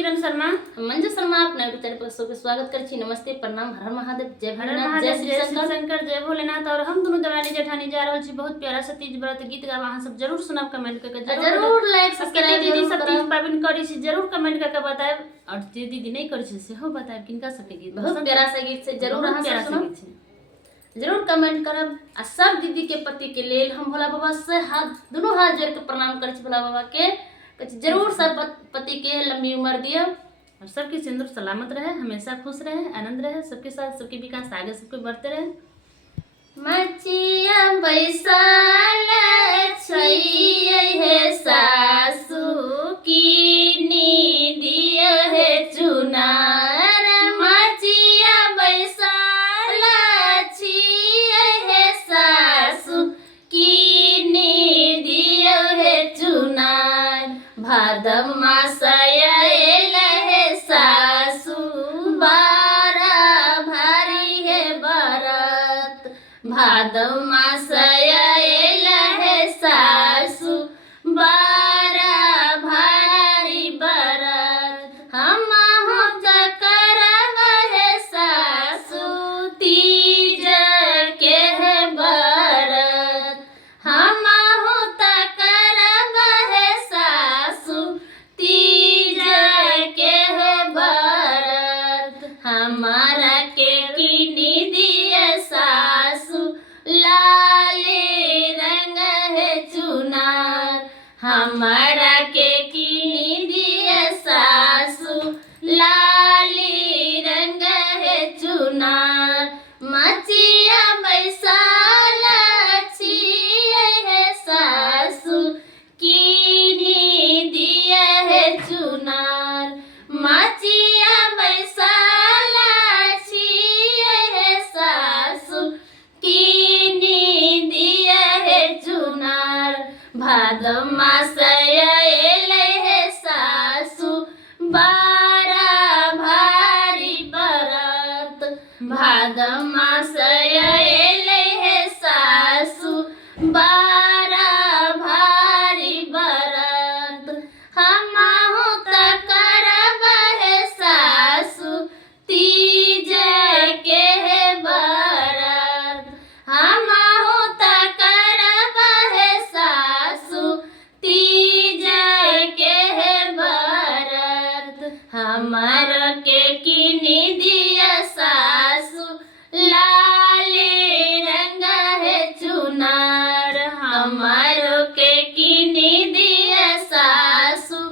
किरण शर्मा मंजू शर्मा अपना चैनल पर सबके स्वागत कर छी। नमस्ते, प्रणाम, हर महादेव, जय हर भोलेनाथ, जय महादेव, श्री जय शंकर। शंकर, जय भोलेनाथ। और हम दोनों दरानी जेठानी जा रहल छी बहुत प्यारा सा तीज व्रत गीत गावा। अहाँ सब जरूर सुनब, कमेंट करके जरूर लाइक कते सब्सक्राइब दीदी जरूर सब तीज करब। पाबनि करै छी जरूर कमेंट करके बताएब। और जे दीदी नहीं करै छी सेहो बताएब किनका सबके गीत बहुत प्यारा सा गीत से जरूर अहाँ प्यारा सब सा सुनब, गीत छै। जरूर कमेंट करब। आ सब दीदी के पति के लेल हम भोला बाबा से दोनों हाथ जोड़ के प्रणाम कर छी भोला बाबा के। जरूर सब पति के लंबी उम्र दियो और सबके सिंदूर सलामत रहे, हमेशा खुश रहे, आनंद रहे, सबके साथ सबके विकास आगे सबके बढ़ते रहे। मचिया बैसाल छियै हे सासू की नीदिया हे चुनार। मचिया बैसाल छियै हे सासू की नीदिया हे चुनार। भादव मास आयल हे सासू बारा भारी हे बरत। भादव मास आयल हे सासू बारा भारी बरत। हमहु त करब हे सासू तीज के हे बरत। हमहु त करब हे सासू तीज के हे बरत। हमारा के किनी दिए सासू लाले रंग है चुनार। हमारा के किनी दिए सासू लाली रंग है चुनार। मचिया बैसाल छियै हे सासू कीनी दिए है चुनार। मचिया बैसाल छियै हे सासू कीनी दिए है चुनार। भादव मास आयल हे सासू बारा भारी बरत। भादव मास आयल हे सासू बारा भारी बरत। हमहु त करब हे सासू तीज के हे बरत। हमहु त करब हे सासू तीज के हे बरत। हमर के किनी दिया सासू लाले रंग है चुनार। हमर के किनी दिया सासू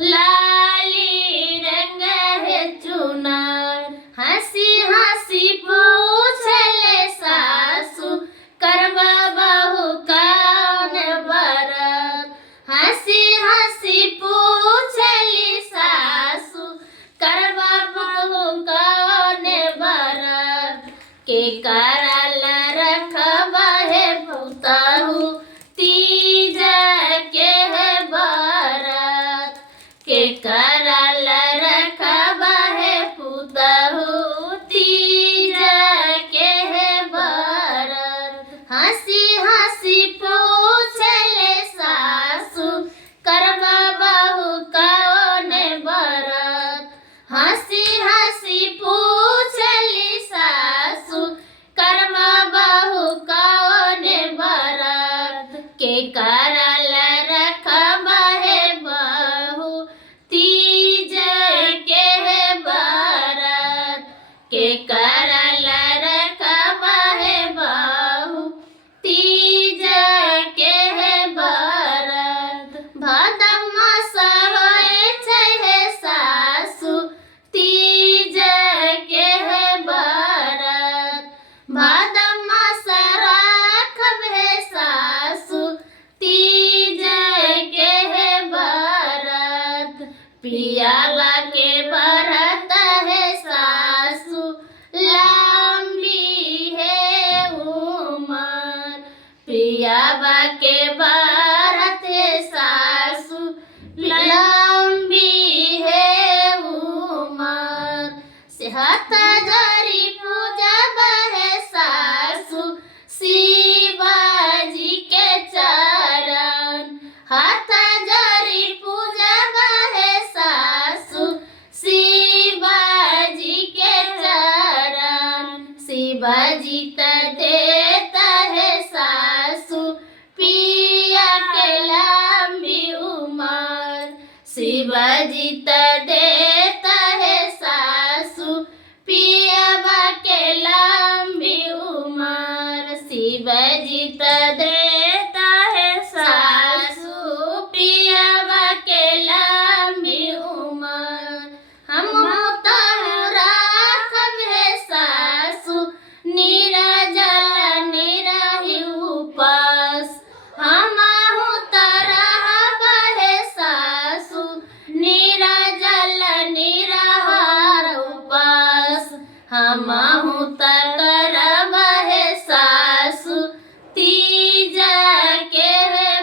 लाली रंग है चुनार। हंसी हंसी पूछले सासू करब बहु कौन बरत। हंसी हंसी पूछली सासू करब बहु कौन बरत। के करल रखब हे पुतहु तीज के हे बरत। के करल रखब हे पुतहु तीज के हे बरत। हंसी हंसी पूछले सासू करब बहु कौन बरत। हंसी हंसी पूछली सासू करब बहु कौन बरत। के करल रखब हे बहु तीज के हे बरत। के करल रखब हे बहु तीज के हे बरत। भादव मास होइ छै हे सासू तीज के हे बरत। भादव मास राखब हे सासू तीज के हे बरत। पियावा के बरत हे सासू लंबी है उमर। पियावा के बरत हे सासू लंबी है उमर। सेहत जरी पूजब हे सासू शिवाजी के चरण। हाथ जरी पूजब हे सासू शिवजी त देता है सासू पियवा के लंबी उम्र। शिवजी त देता है सासू पियवा के लंबी उम्र। हम राखब है सासू निराजल निरही उपास। हमहु तरहब है सासू निराजल निरहार उपास। हमहु तरहब है सासू तीजा के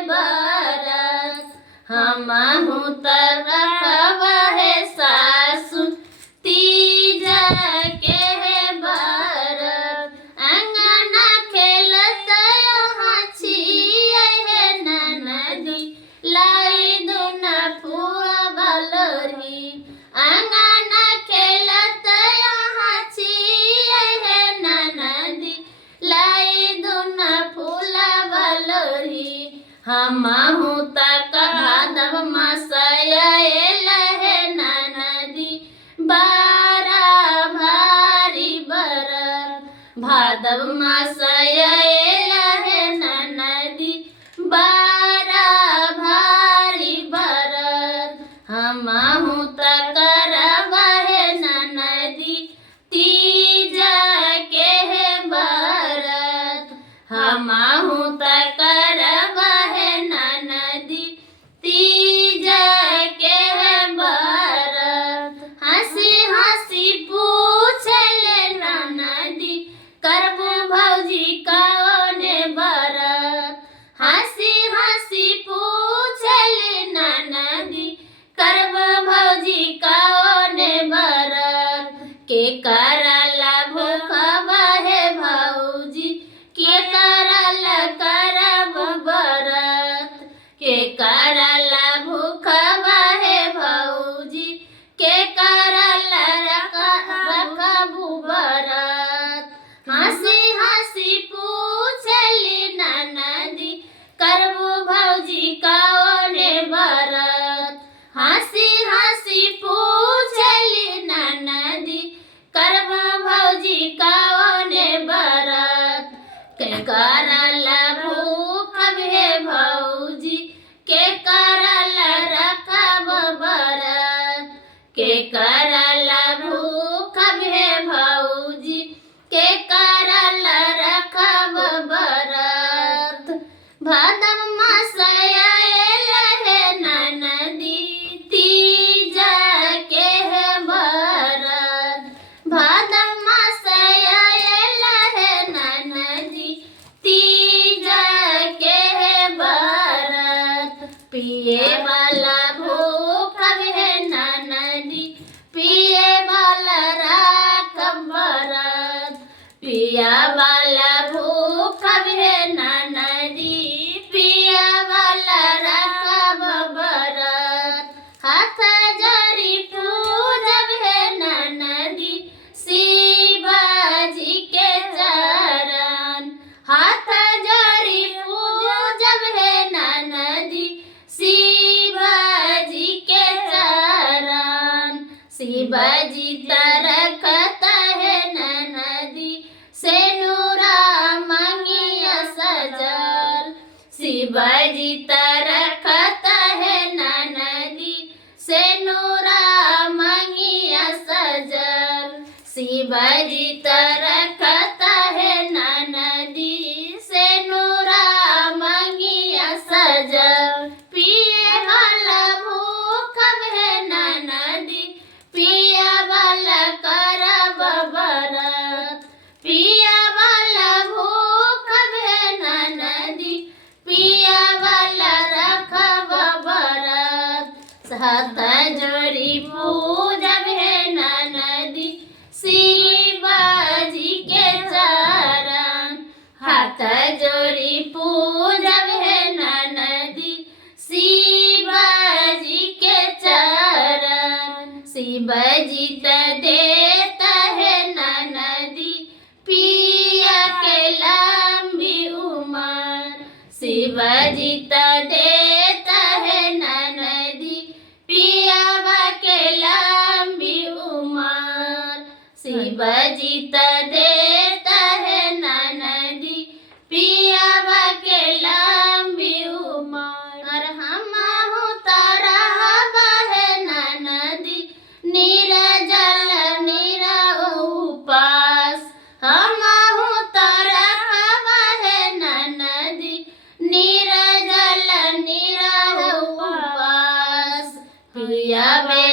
व्रत। हमहु तरहब है सासू तीजा के व्रत। अंगना खेलत यहाँ छियै है ननदी लाई दुना फुआ बलरी। अंगना खेलत यहाँ छियै है ननदी लाई दुना फूला बलरी। हमहु तक भादव मासया है ननदी बारा भारी बरत। भादव मासया है ननदी बारा भारी बरत। हमहु तक करब है ननदी तीजा के व्रत। हमहु तक करब है ननदी तीजा के व्रत। हंसी हंसी पूछले ननदी करबू भौजी कौने व्रत। हंसी हंसी पूछले ननदी करबू भौजी कौने व्रत। के करला भूखब है भौजी के करला करब व्रत। के करला भूखब है भौजी के करला रखबू व्रत। हंसी हंसी पूछली ननदी करबू भौजी कौने व्रत। हंसी हंसी पूछली ननदी करबू भौजी कौने व्रत। के करला भूखब है भौजी के करला रखब व्रत। के करला भूखब है भौजी के करला रखब व्रत। भादव मासया है ननदी तीजा के व्रत। भादव मासया है ननदी तीजा के व्रत। पिए वाला भूखब है ननदी पिए वाला राखब व्रत। पिया वाला भूखब है ननदी पिया वाला राखब व्रत। हाथ जोड़ी पूजब है ननदी शिवजी के चरण। हाथ जोड़ी पूजब है ननदी शिवजी के चरण। शिवजी तरखत है ननदी से नूरा मंगिया सजल। शिवजी तरखत है ननदी से नूरा मंगिया सजल। शिवजी तरखत है ननदी से नूरा मंगिया सजल। पिए वाला भूखब है ननदी पिया वाला करब व्रत। पिया वाला भूखब है ननदी पिया वाला रखब व्रत। हाथ जोड़ी पूजब है ननदी शिवजी के चरण। हाथ जोड़ी पूजब है ननदी शिवजी के चरण। शिवजी त देता है ननदी पिया के लंबी उम्र। शिवजी त देता है ननदी पिया पिया में